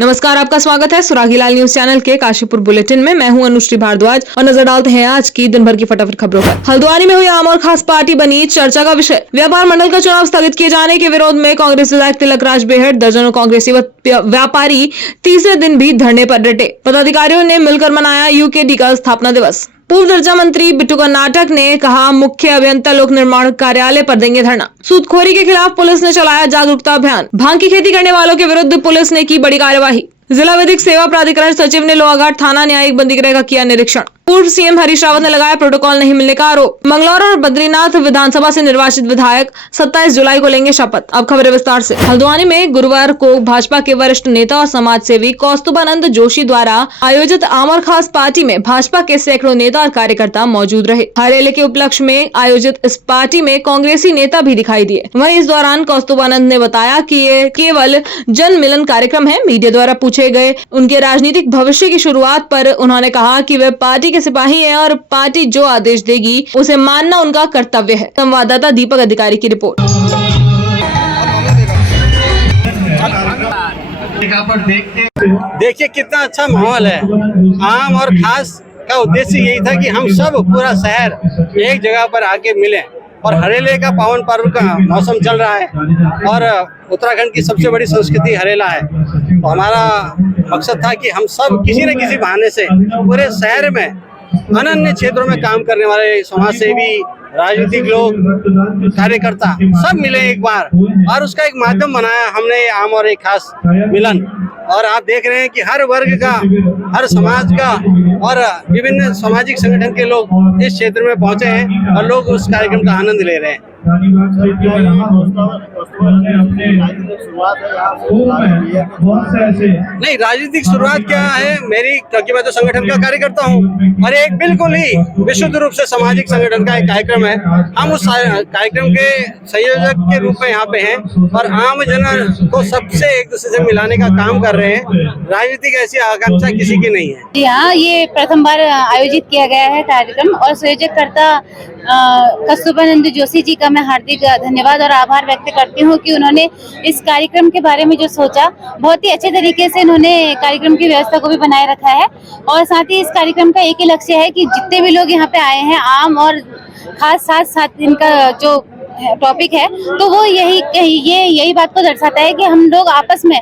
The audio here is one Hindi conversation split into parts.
नमस्कार, आपका स्वागत है सुरागीलाल न्यूज चैनल के काशीपुर बुलेटिन में। मैं हूं अनुश्री भारद्वाज और नजर डालते हैं आज की दिन भर की फटाफट खबरों पर। हल्द्वानी में हुई आम और खास पार्टी बनी चर्चा का विषय। व्यापार मंडल का चुनाव स्थगित किए जाने के विरोध में कांग्रेस विधायक तिलकराज बेहड़, दर्जनों कांग्रेसी व व्यापारी तीसरे दिन भी धरने पर डटे। पदाधिकारियों ने मिलकर मनाया यूकेडी का स्थापना दिवस। पूर्व दर्जा मंत्री बिट्टू कर्नाटक ने कहा, मुख्य अभियंता लोक निर्माण कार्यालय पर देंगे धरना। सूदखोरी के खिलाफ पुलिस ने चलाया जागरूकता अभियान। भांग की खेती करने वालों के विरुद्ध पुलिस ने की बड़ी कार्यवाही। जिला विधिक सेवा प्राधिकरण सचिव ने लोहाघाट थाना न्यायिक बंदीगृह का किया निरीक्षण। पूर्व सीएम हरीश रावत ने लगाया प्रोटोकॉल नहीं मिलने का आरोप। मंगलौर और बद्रीनाथ विधानसभा से निर्वाचित विधायक 27 जुलाई को लेंगे शपथ। अब खबरें विस्तार से। हल्द्वानी में गुरुवार को भाजपा के वरिष्ठ नेता और समाज सेवी कौस्तुभानंद जोशी द्वारा आयोजित आम और खास पार्टी में भाजपा के सैकड़ों नेता और कार्यकर्ता मौजूद रहे। हरेले के उपलक्ष्य में आयोजित इस पार्टी में कांग्रेसी नेता भी दिखाई दिए। वहीं इस दौरान कौस्तुभानंद ने बताया कि ये केवल जन मिलन कार्यक्रम है। मीडिया द्वारा पूछे गए उनके राजनीतिक भविष्य की शुरुआत पर उन्होंने कहा कि वे पार्टी के सिपाही हैं और पार्टी जो आदेश देगी उसे मानना उनका कर्तव्य है। संवाददाता दीपक अधिकारी की रिपोर्ट। देखिए कितना अच्छा माहौल है। आम और खास का उद्देश्य यही था कि हम सब पूरा शहर एक जगह पर आके मिलें और हरेले का पावन पर्व का मौसम चल रहा है और उत्तराखंड की सबसे बड़ी संस्कृति हरेला है। तो हमारा मकसद था कि हम सब किसी न किसी बहाने से पूरे शहर में अनन्य क्षेत्रों में काम करने वाले समाज सेवी, राजनीतिक लोग, कार्यकर्ता सब मिले एक बार और उसका एक माध्यम बनाया हमने आम और एक खास मिलन। और आप देख रहे हैं कि हर वर्ग का, हर समाज का और विभिन्न सामाजिक संगठन के लोग इस क्षेत्र में पहुंचे हैं और लोग उस कार्यक्रम का आनंद ले रहे हैं। नहीं, राजनीतिक शुरुआत क्या है मेरी, क्योंकि मैं तो संगठन का कार्यकर्ता हूँ और एक बिल्कुल ही विशुद्ध रूप से सामाजिक संगठन का एक कार्यक्रम है। हम उस कार्यक्रम के संयोजक के रूप में यहाँ पे हैं और आम जन को सबसे एक दूसरे से मिलाने का काम कर रहे हैं। राजनीतिक ऐसी आकांक्षा किसी की नहीं है। जी हाँ, ये प्रथम बार आयोजित किया गया है कार्यक्रम और संयोजककर्ता कौस्तुभानंद जोशी जी का मैं हार्दिक धन्यवाद और आभार व्यक्त करती हूँ कि उन्होंने इस कार्यक्रम के बारे में जो सोचा, बहुत ही अच्छे तरीके से उन्होंने कार्यक्रम की व्यवस्था को भी बनाए रखा है। और साथ ही इस कार्यक्रम का एक ही लक्ष्य है कि जितने भी लोग यहाँ पे आए हैं, आम और खास साथ इनका जो टॉपिक है, तो वो यही बात को दर्शाता है कि हम लोग आपस में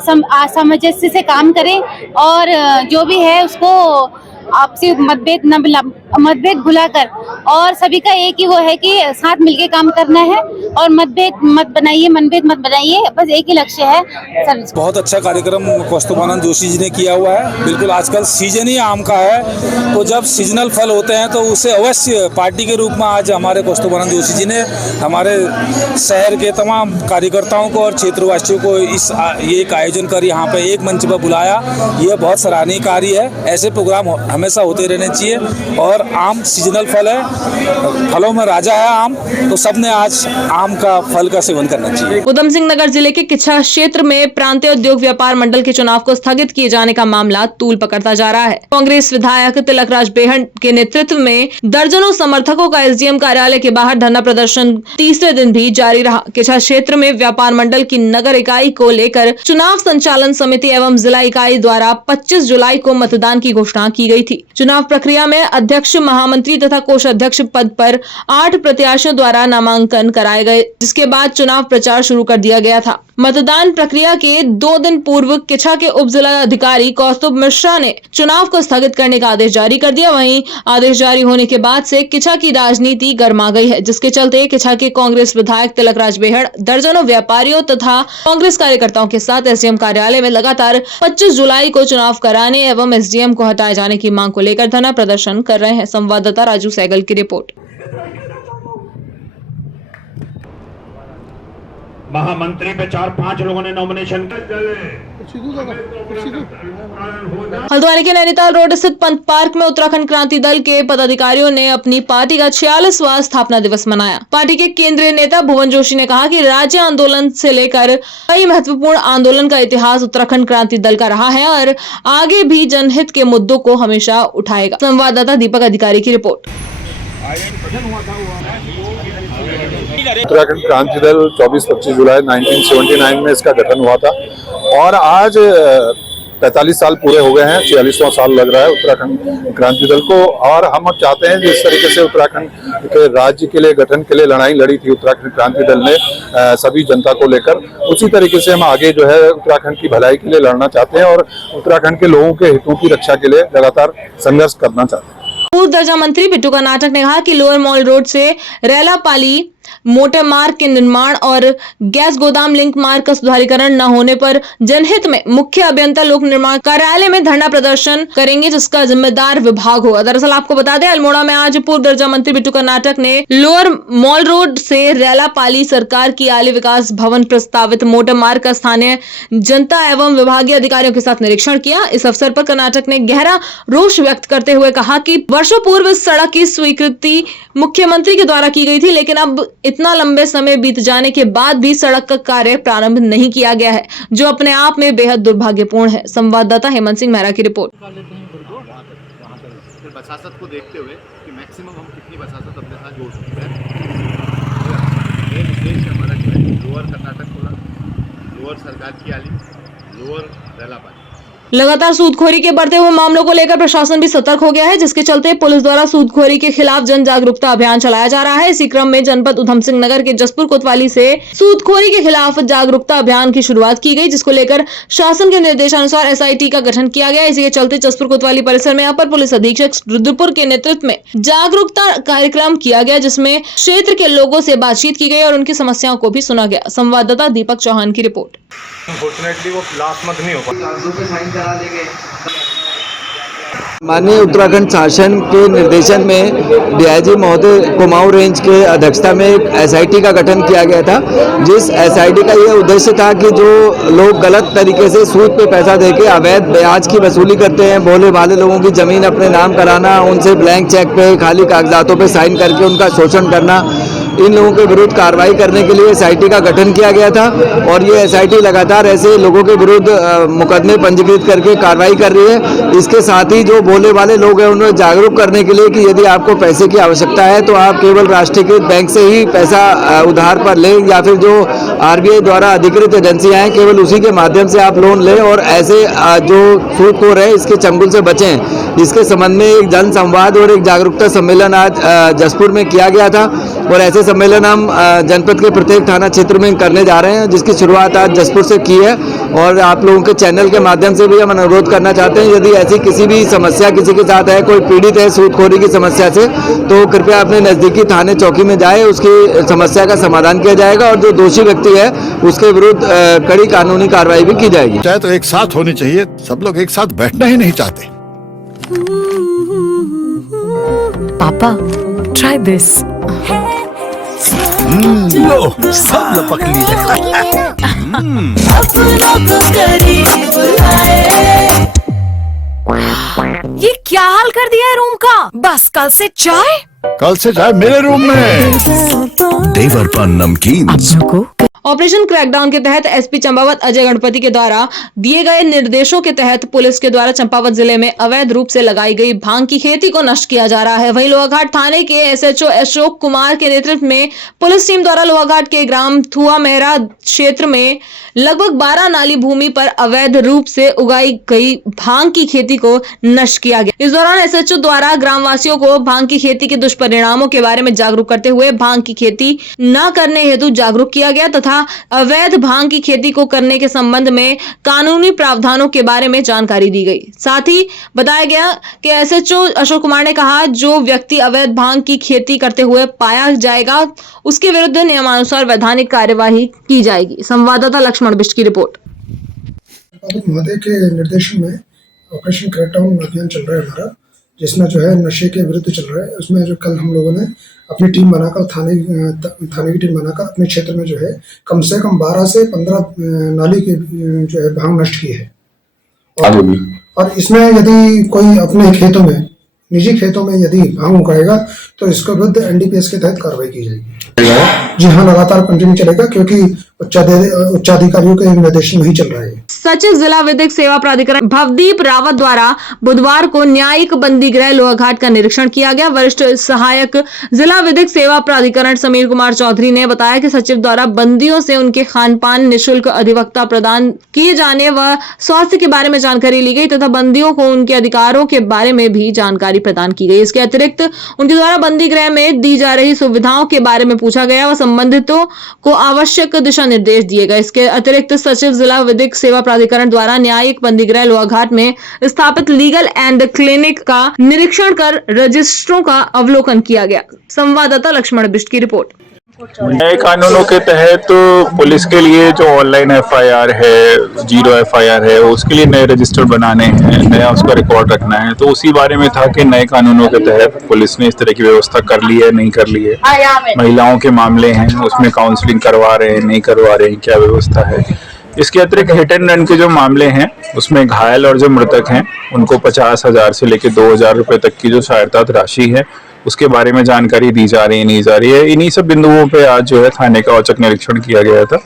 सामंजस्य से काम करें और जो भी है उसको आपसी मतभेद भुलाकर और सभी का एक ही वो है कि साथ मिलके काम करना है और मनभेद मत बनाइए, बस एक ही लक्ष्य है। बहुत अच्छा कार्यक्रम कौस्तुभानंद जोशी जी ने किया हुआ है। बिल्कुल आजकल सीजन ही आम का है, तो जब सीजनल फल होते हैं तो उसे अवश्य पार्टी के रूप में आज हमारे कौस्तुभानंद जोशी जी ने हमारे शहर के तमाम कार्यकर्ताओं को और क्षेत्रवासियों को ये एक आयोजन कर यहाँ पे एक मंच पर बुलाया। यह बहुत सराहनीय कार्य है। ऐसे प्रोग्राम हमेशा होते रहने चाहिए और आम सीजनल फल है, फलों में राजा है आम, तो सबने आज आम का फल का सेवन करना चाहिए। उधम सिंह नगर जिले के किच्छा क्षेत्र में प्रांतीय उद्योग व्यापार मंडल के चुनाव को स्थगित किए जाने का मामला तूल पकड़ता जा रहा है। कांग्रेस विधायक तिलकराज बेहड़ के नेतृत्व में दर्जनों समर्थकों का एसडीएम कार्यालय के बाहर धरना प्रदर्शन तीसरे दिन भी जारी रहा। किच्छा क्षेत्र में व्यापार मंडल की नगर इकाई को लेकर चुनाव संचालन समिति एवं जिला इकाई द्वारा 25 जुलाई को मतदान की घोषणा की गई थी। चुनाव प्रक्रिया में अध्यक्ष, महामंत्री तथा कोषाध्यक्ष पद पर 8 प्रत्याशियों द्वारा नामांकन कराए गए, जिसके बाद चुनाव प्रचार शुरू कर दिया गया था। मतदान प्रक्रिया के 2 दिन पूर्व किच्छा के उप जिला अधिकारी कौस्तुभ मिश्रा ने चुनाव को स्थगित करने का आदेश जारी कर दिया। वहीं आदेश जारी होने के बाद से किच्छा की राजनीति गर्मा गई है, जिसके चलते किच्छा के कांग्रेस विधायक तिलकराज बेहड़ दर्जनों व्यापारियों तथा कांग्रेस कार्यकर्ताओं के साथ एसडीएम कार्यालय में लगातार 25 जुलाई को चुनाव कराने एवं एसडीएम को हटाए जाने की मांग को लेकर धरना प्रदर्शन कर रहे हैं। संवाददाता राजू सहगल की रिपोर्ट। महामंत्री पे 4-5 लोगों ने नॉमिनेशन। हल्द्वानी के नैनीताल रोड स्थित पंत पार्क में उत्तराखंड क्रांति दल के पदाधिकारियों ने अपनी पार्टी का 46वां स्थापना दिवस मनाया। पार्टी के केंद्रीय नेता भुवन जोशी ने कहा कि राज्य आंदोलन से लेकर कई महत्वपूर्ण आंदोलन का इतिहास उत्तराखंड क्रांति दल का रहा है और आगे भी जनहित के मुद्दों को हमेशा उठाएगा। संवाददाता दीपक अधिकारी की रिपोर्ट। उत्तराखंड क्रांति दल 24-25 जुलाई 1979 में इसका गठन हुआ था और आज 45 साल पूरे हो गए हैं, 46वां साल लग रहा है उत्तराखंड क्रांति दल को। और हम अब चाहते हैं जिस तरीके से उत्तराखंड के राज्य के लिए गठन के लिए लड़ाई लड़ी थी उत्तराखंड क्रांति दल ने सभी जनता को लेकर, उसी तरीके से हम आगे जो है उत्तराखंड की भलाई के लिए लड़ना चाहते हैं और उत्तराखंड के लोगों के हितों की रक्षा के लिए लगातार संघर्ष करना चाहते हैं। पूर्व दर्जा मंत्री बिट्टू कर्नाटक ने कहा कि लोअर मॉल रोड से रेलापाली मोटर मार्ग के निर्माण और गैस गोदाम लिंक मार्ग का सुधारीकरण न होने पर जनहित में मुख्य अभियंता लोक निर्माण कार्यालय में धरना प्रदर्शन करेंगे, जिसका जिम्मेदार विभाग होगा। दरअसल आपको बता दें, अल्मोड़ा में आज पूर्व दर्जा मंत्री बिट्टू कर्नाटक ने लोअर मॉल रोड से रेलापाली सरकार की आली विकास भवन प्रस्तावित मोटर मार्ग का स्थानीय जनता एवं विभागीय अधिकारियों के साथ निरीक्षण किया। इस अवसर पर कर्नाटक ने गहरा रोष व्यक्त करते हुए कहा कि वर्षों पूर्व इस सड़क की स्वीकृति मुख्यमंत्री के द्वारा की गई थी, लेकिन अब इतना लंबे समय बीत जाने के बाद भी सड़क का कार्य प्रारंभ नहीं किया गया है, जो अपने आप में बेहद दुर्भाग्यपूर्ण है। संवाददाता हेमंत सिंह मेहरा की रिपोर्ट। फिर बसासत को देखते हुए कि मैक्सिमम हम कितनी बसासत अपने साथ जोड़ सकते हैं, ये उद्देश्य हमारा जो है लोअर कर्नाटक खोला, लोअर सरकार की आली, लोअर रेलापाली। लगातार सूदखोरी के बढ़ते हुए मामलों को लेकर प्रशासन भी सतर्क हो गया है, जिसके चलते पुलिस द्वारा सूदखोरी के खिलाफ जन जागरूकता अभियान चलाया जा रहा है। इसी क्रम में जनपद उधम सिंह नगर के जसपुर कोतवाली से सूदखोरी के खिलाफ जागरूकता अभियान की शुरुआत की गई, जिसको लेकर शासन के निर्देशानुसार एसआईटी का गठन किया गया। इसी के चलते जसपुर कोतवाली परिसर में अपर पुलिस अधीक्षक रुद्रपुर के नेतृत्व में जागरूकता कार्यक्रम किया गया, जिसमें क्षेत्र के लोगों से बातचीत की गई और उनकी समस्याओं को भी सुना गया। संवाददाता दीपक चौहान की रिपोर्ट। अनफॉर्चुनेटली वो लास्ट मंथ नहीं हो पाता। माननीय उत्तराखंड शासन के निर्देशन में डीआईजी महोदय कुमाऊं रेंज के अध्यक्षता में एक एसआईटी का गठन किया गया था, जिस एसआईटी का यह उद्देश्य था कि जो लोग गलत तरीके से सूद पे पैसा देके अवैध ब्याज की वसूली करते हैं, भोले भाले लोगों की जमीन अपने नाम कराना, उनसे ब्लैंक चेक पे खाली कागजातों पे साइन करके उनका शोषण करना, इन लोगों के विरुद्ध कार्रवाई करने के लिए एसआईटी का गठन किया गया था। और ये एसआईटी लगातार ऐसे लोगों के विरुद्ध मुकदमे पंजीकृत करके कार्रवाई कर रही है। इसके साथ ही जो भोले वाले लोग हैं उन्हें जागरूक करने के लिए कि यदि आपको पैसे की आवश्यकता है तो आप केवल राष्ट्रीयकृत बैंक से ही पैसा उधार पर लें, या फिर जो आरबीआई द्वारा अधिकृत एजेंसियां हैं केवल उसी के माध्यम से आप लोन लें और ऐसे जो सूदखोर है इसके चंगुल से बचें। इसके संबंध में एक जन संवाद और एक जागरूकता सम्मेलन आज जसपुर में किया गया था और ऐसे सम्मेलन हम जनपद के प्रत्येक थाना क्षेत्र में करने जा रहे हैं, जिसकी शुरुआत आज जसपुर से की है। और आप लोगों के चैनल के माध्यम से भी हम अनुरोध करना चाहते हैं, यदि ऐसी किसी भी समस्या किसी के साथ है, कोई पीड़ित है सूदखोरी की समस्या से, तो कृपया अपने नज़दीकी थाने चौकी में जाए, उसकी समस्या का समाधान किया जाएगा और जो दोषी व्यक्ति है उसके विरुद्ध कड़ी कानूनी कार्रवाई भी की जाएगी। चाहे तो एक साथ होनी चाहिए, सब लोग एक साथ बैठना ही नहीं चाहते। पापा, try this. लो, सब लपक लिए। ये क्या हाल कर दिया है रूम का? बस कल से चाय? कल से चाय मेरे रूम में। देवर पान नमकीन। ऑपरेशन क्रैकडाउन के तहत एसपी चंपावत अजय गणपति के द्वारा दिए गए निर्देशों के तहत पुलिस के द्वारा चंपावत जिले में अवैध रूप से लगाई गई भांग की खेती को नष्ट किया जा रहा है। वहीं लोहाघाट थाने के एसएचओ अशोक कुमार के नेतृत्व में पुलिस टीम द्वारा लोहाघाट के ग्राम थुआ मेहरा क्षेत्र में लगभग 12 नाली भूमि पर अवैध रूप से उगाई गई भांग की खेती को नष्ट किया गया। इस दौरान एसएचओ द्वारा ग्रामवासियों को भांग की खेती के दुष्परिणामों के बारे में जागरूक करते हुए भांग की खेती न करने हेतु जागरूक किया गया तथा अवैध भांग की खेती को करने के संबंध में कानूनी प्रावधानों के बारे में जानकारी दी गई। साथ ही बताया गया कि एसएचओ अशोक कुमार ने कहा, जो व्यक्ति अवैध भांग की खेती करते हुए पाया जाएगा उसके विरुद्ध नियमानुसार वैधानिक कार्यवाही की जाएगी। संवाददाता लक्ष्मण बिष्ट की रिपोर्ट। महोदय के निर्देशन में ऑपरेशन क्रैकडाउन अभियान चल रहा है हमारा, जिसमें जो है नशे के विरुद्ध चल रहा है। उसमें जो कल हम लोगों ने अपनी टीम बनाकर थाने की टीम बनाकर अपने क्षेत्र में जो है कम से कम 12 से 15 नाली के जो है भांग नष्ट की है। और इसमें यदि कोई अपने खेतों में, निजी खेतों में यदि भांग उगाएगा तो इसके विरुद्ध एनडीपीएस के तहत कार्रवाई की जाएगी। जी हाँ, लगातार कंटिन्यू चलेगा, क्योंकि उच्चाधिकारियों के निर्देशन में ही चल रहा है। सचिव जिला विधिक सेवा प्राधिकरण भवदीप रावत द्वारा बुधवार को न्यायिक बंदी गृह लोहाघाट का निरीक्षण किया गया। वरिष्ठ सहायक जिला विधिक सेवा प्राधिकरण समीर कुमार चौधरी ने बताया कि सचिव द्वारा बंदियों से उनके खान पान, निःशुल्क अधिवक्ता प्रदान किए जाने व स्वास्थ्य के बारे में जानकारी ली गई तथा बंदियों को उनके अधिकारों के बारे में भी जानकारी प्रदान की गई। इसके अतिरिक्त उनके द्वारा बंदी गृह में दी जा रही सुविधाओं के बारे में पूछा गया व संबंधितों को आवश्यक दिशा निर्देश दिए गए। इसके अतिरिक्त सचिव जिला विधिक सेवा प्राधिकरण द्वारा न्यायिक बंदी गृह लोहाघाट में स्थापित लीगल एंड क्लिनिक का निरीक्षण कर रजिस्ट्रों का अवलोकन किया गया। संवाददाता लक्ष्मण बिष्ट की रिपोर्ट। नए कानूनों के तहत तो पुलिस के लिए जो ऑनलाइन एफआईआर है, जीरो एफआईआर है, उसके लिए नए रजिस्टर बनाने हैं, नया उसका रिकॉर्ड रखना है। तो उसी बारे में था कि नए कानूनों के तहत पुलिस ने इस तरह की व्यवस्था कर ली है, नहीं कर ली है। महिलाओं के मामले हैं, उसमें काउंसलिंग करवा रहे हैं, नहीं करवा रहे हैं, क्या व्यवस्था है। इसके अतिरिक्त हिट एंड रन के जो मामले हैं उसमें घायल और जो मृतक हैं उनको 50,000 से लेकर 2,000 रुपए तक की जो सहायता राशि है उसके बारे में जानकारी दी जा रही है, नहीं जा रही है। इन्हीं सब बिंदुओं पे आज जो है थाने का औचक निरीक्षण किया गया था,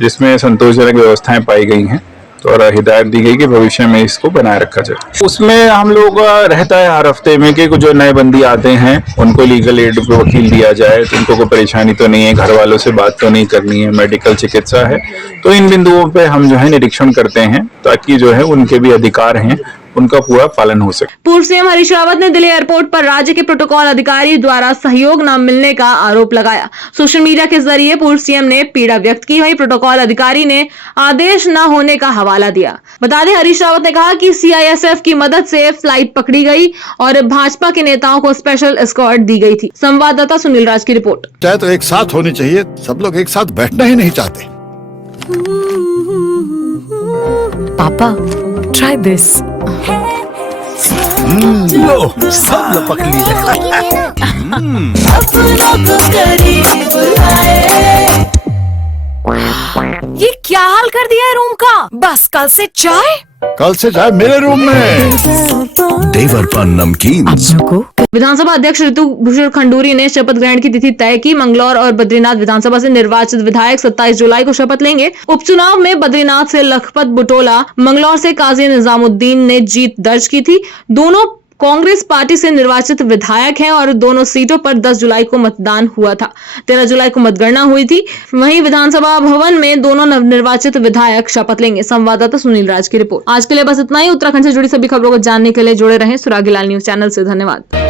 जिसमें संतोषजनक व्यवस्थाएं पाई गई हैं और हिदायत दी गई कि भविष्य में इसको बनाए रखा जाए। उसमें हम लोग रहता है हर हफ्ते में कि जो नए बंदी आते हैं उनको लीगल एड वकील दिया जाए, तो उनको कोई परेशानी तो नहीं है, घर वालों से बात तो नहीं करनी है, मेडिकल चिकित्सा है। तो इन बिंदुओं पे हम जो है निरीक्षण करते हैं ताकि जो है उनके भी अधिकार हैं उनका पूरा पालन हो सके। पूर्व सीएम हरीश रावत ने दिल्ली एयरपोर्ट पर राज्य के प्रोटोकॉल अधिकारी द्वारा सहयोग न मिलने का आरोप लगाया। सोशल मीडिया के जरिए पूर्व सीएम ने पीड़ा व्यक्त की। वहीं प्रोटोकॉल अधिकारी ने आदेश न होने का हवाला दिया। बता दें, हरीश रावत ने कहा कि सीआईएसएफ की मदद से फ्लाइट पकड़ी गई और भाजपा के नेताओं को स्पेशल एस्कॉर्ट दी गई थी। संवाददाता सुनील राज की रिपोर्ट। चाहे तो एक साथ होनी चाहिए, सब लोग एक साथ बैठना ही नहीं चाहते। पापा, ट्राई दिस। लो, सब लपक लिए। ये क्या हाल कर दिया है रूम का? बस कल से चाय मेरे रूम में। देवर पान नमकीन। विधानसभा अध्यक्ष ऋतुभूषण खंडूरी ने शपथ ग्रहण की तिथि तय की। मंगलौर और बद्रीनाथ विधानसभा से निर्वाचित विधायक 27 जुलाई को शपथ लेंगे। उपचुनाव में बद्रीनाथ से लखपत बुटोला, मंगलौर से काजी निजामुद्दीन ने जीत दर्ज की थी। दोनों कांग्रेस पार्टी से निर्वाचित विधायक हैं और दोनों सीटों पर 10 जुलाई को मतदान हुआ था। 13 जुलाई को मतगणना हुई थी। वहीं विधानसभा भवन में दोनों नवनिर्वाचित विधायक शपथ लेंगे। संवाददाता सुनील राज की रिपोर्ट। आज के लिए बस इतना ही। उत्तराखंड से जुड़ी सभी खबरों को जानने के लिए जुड़े रहें सुरागीलाल न्यूज चैनल से। धन्यवाद।